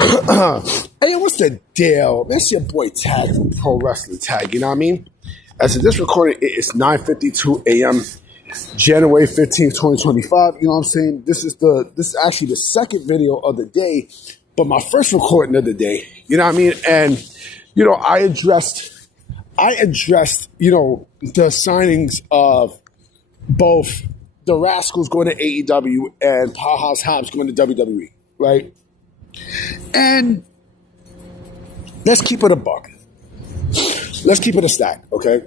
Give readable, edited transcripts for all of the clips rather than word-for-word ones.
Hey, what's the deal? It's your boy Tag from Pro Wrestling Tag, you know what I mean? As of this recording, it is 9:52 a.m., January 15th, 2025. You know what I'm saying? This is actually the second video of the day, but my first recording of the day. You know what I mean? And, I addressed, the signings of both the Rascals going to AEW and Powerhouse Hobbs going to WWE, right? And let's keep it a buck. Let's keep it a stack, okay?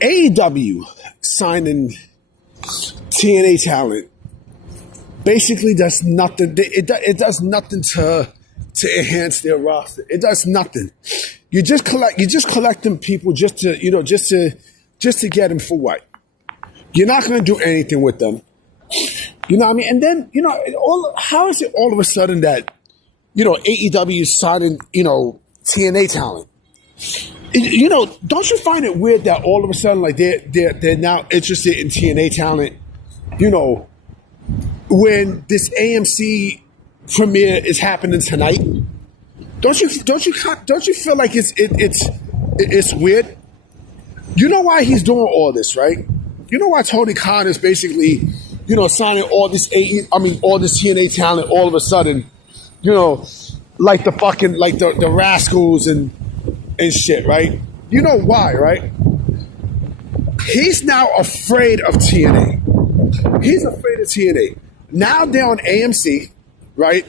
AEW signing TNA talent basically does nothing. It does nothing to enhance their roster. It does nothing. You just collect them people just to get them for what? You're not going to do anything with them. You know what I mean? And then, how is it all of a sudden that, AEW is signing, TNA talent? Don't you find it weird that all of a sudden, like, they're now interested in TNA talent, when this AMC premiere is happening tonight? Don't you feel like it's weird? You know why he's doing all this, right? You know why Tony Khan is basically, signing all this TNA talent all of a sudden, like the Rascals and shit, right? You know why, right? He's now afraid of TNA. He's afraid of TNA. Now they're on AMC, right?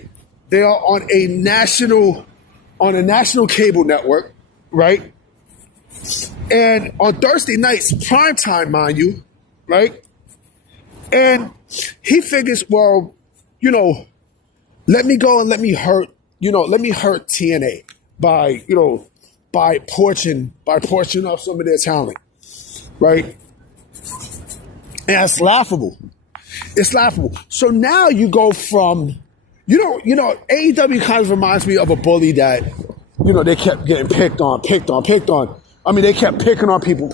They are on a national cable network, right? And on Thursday nights, prime time, mind you, right? And he figures, well, let me go and let me hurt TNA by portion off some of their talent, right? And that's laughable. It's laughable. So now you go from, AEW kind of reminds me of a bully that, they kept getting picked on. I mean, they kept picking on people.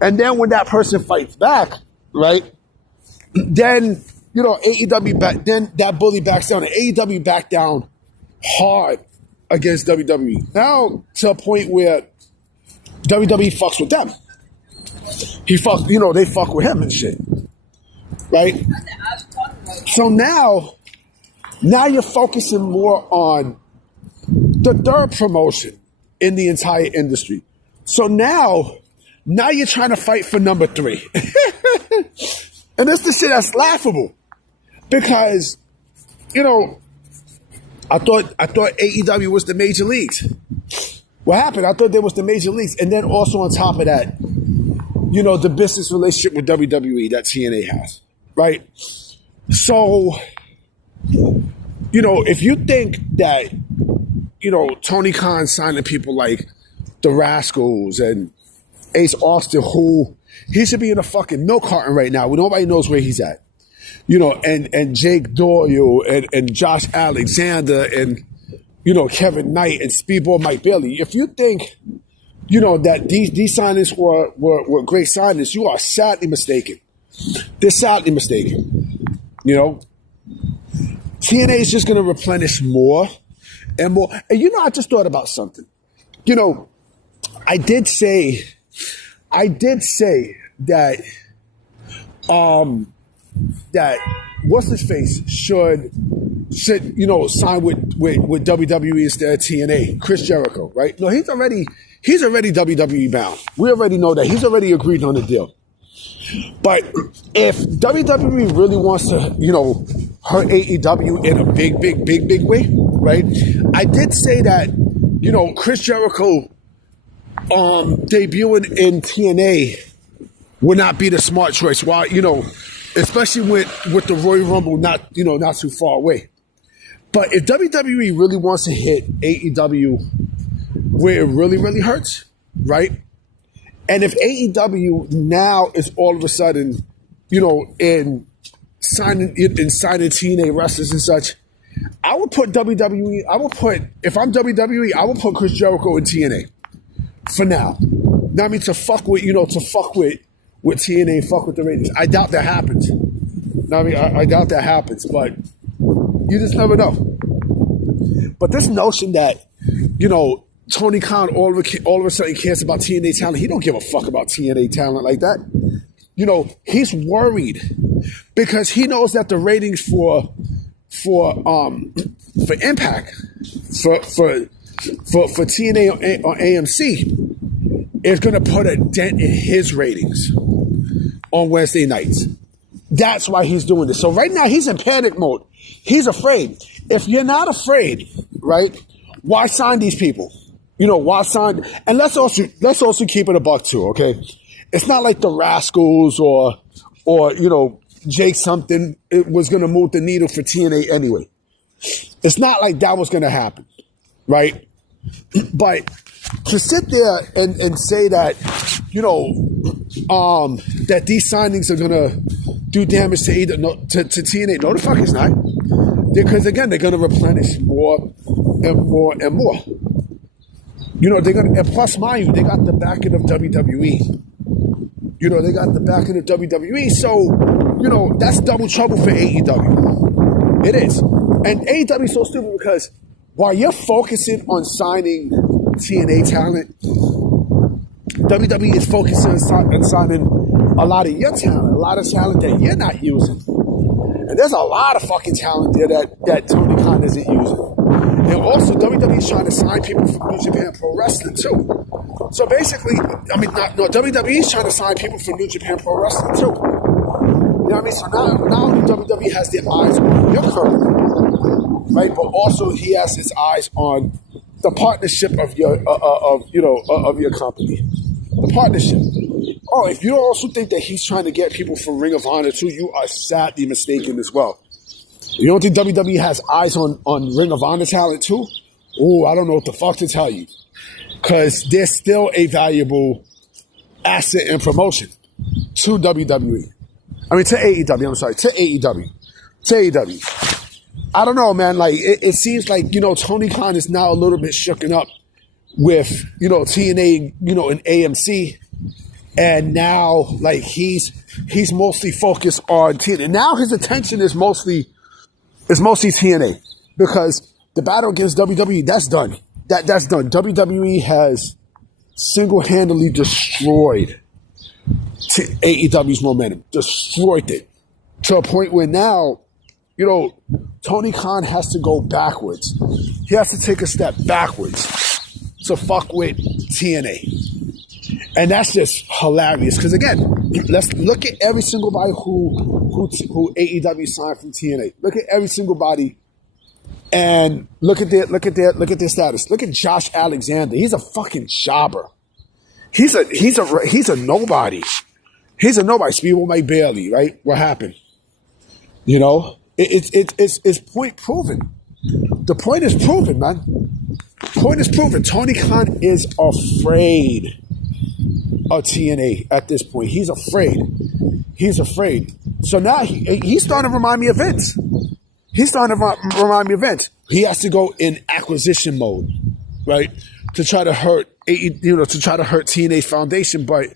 And then when that person fights back, right? Then, AEW then that bully backs down, and AEW back down hard against WWE. Now to a point where WWE fucks with them. They fuck with him and shit. Right? So now you're focusing more on the third promotion in the entire industry. So now you're trying to fight for number 3. And that's the shit that's laughable. Because, I thought AEW was the major leagues. What happened? I thought there was the major leagues. And then also on top of that, the business relationship with WWE that TNA has. Right? So, if you think that, Tony Khan signing people like the Rascals and Ace Austin, who he should be in a fucking milk carton right now. Nobody knows where he's at. And Jake Doyle and Josh Alexander and, Kevin Knight and Speedball Mike Bailey. If you think, that these signings were great signings, you are sadly mistaken. They're sadly mistaken. TNA is just going to replenish more and more. And, I just thought about something. I did say that that what's his face should sign with WWE instead of TNA. Chris Jericho, right? No, he's already WWE bound. We already know that. He's already agreed on the deal. But if WWE really wants to, hurt AEW in a big way, right? I did say that, Chris Jericho debuting in TNA would not be the smart choice. While, especially with the Royal Rumble not too far away. But if WWE really wants to hit AEW where it really, really hurts, right? And if AEW now is all of a sudden, in signing TNA wrestlers and such, I would put WWE, if I'm WWE, I would put Chris Jericho in TNA for now. Now, I mean, to fuck with TNA, fuck with the ratings. I doubt that happens. I doubt that happens, but You just never know. But this notion that, Tony Khan all of a sudden cares about TNA talent, he don't give a fuck about TNA talent like that. He's worried because he knows that the ratings for Impact, for TNA on AMC is going to put a dent in his ratings on Wednesday nights. That's why he's doing this. So right now he's in panic mode. He's afraid. If you're not afraid, right, why sign these people? Why sign? And let's also keep it a buck too, okay? It's not like the Rascals or Jake something it was going to move the needle for TNA anyway. It's not like that was going to happen, right? But to sit there and say that, that these signings are going to do damage to TNA, no, the fuck it's not. Because again, they're going to replenish more and more and more. They're going to, and plus, mind you, they got the backing of WWE. They got the backing of WWE, so, that's double trouble for AEW. It is. And AEW is so stupid because while you're focusing on signing TNA talent, WWE is focusing on signing a lot of your talent, a lot of talent that you're not using. And there's a lot of fucking talent there that Tony Khan isn't using. And also, WWE is trying to sign people from New Japan Pro Wrestling, too. So basically, WWE is trying to sign people from New Japan Pro Wrestling, too. You know what I mean? So not only WWE has their eyes on your company, right, but also he has his eyes on the partnership of your company. The partnership. Oh, if you also think that he's trying to get people from Ring of Honor, too, you are sadly mistaken as well. You don't think WWE has eyes on Ring of Honor talent too? Oh, I don't know what the fuck to tell you. Because they're still a valuable asset and promotion to WWE. I mean, to AEW, I'm sorry, to AEW. To AEW. I don't know, man. Like, it seems like, Tony Khan is now a little bit shooken up with, TNA, and AMC. And now, like, he's mostly focused on TNA. Now his attention is mostly TNA because the battle against WWE, that's done. That's done. WWE has single-handedly destroyed AEW's momentum, destroyed it to a point where now, Tony Khan has to go backwards. He has to take a step backwards to fuck with TNA. And that's just hilarious. Because again, let's look at every single body who AEW signed from TNA. Look at every single body, and look at their status. Look at Josh Alexander. He's a fucking jobber. He's a nobody. He's a nobody. Speedball Mike Bailey, right? What happened? It's point proven. The point is proven, man. Point is proven. Tony Khan is afraid of TNA at this point. He's afraid. He's afraid. So now he's starting to remind me of Vince. He's starting to remind me of Vince. He has to go in acquisition mode, right? To try to hurt, to try to hurt TNA's foundation. But,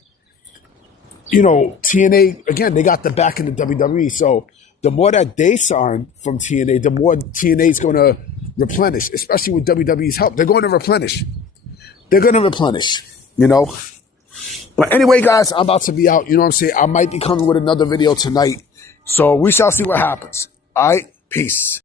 TNA, again, they got the back in the WWE. So the more that they sign from TNA, the more TNA is going to replenish, especially with WWE's help. They're going to replenish. They're going to replenish, But anyway, guys, I'm about to be out. You know what I'm saying? I might be coming with another video tonight. So we shall see what happens. All right? Peace.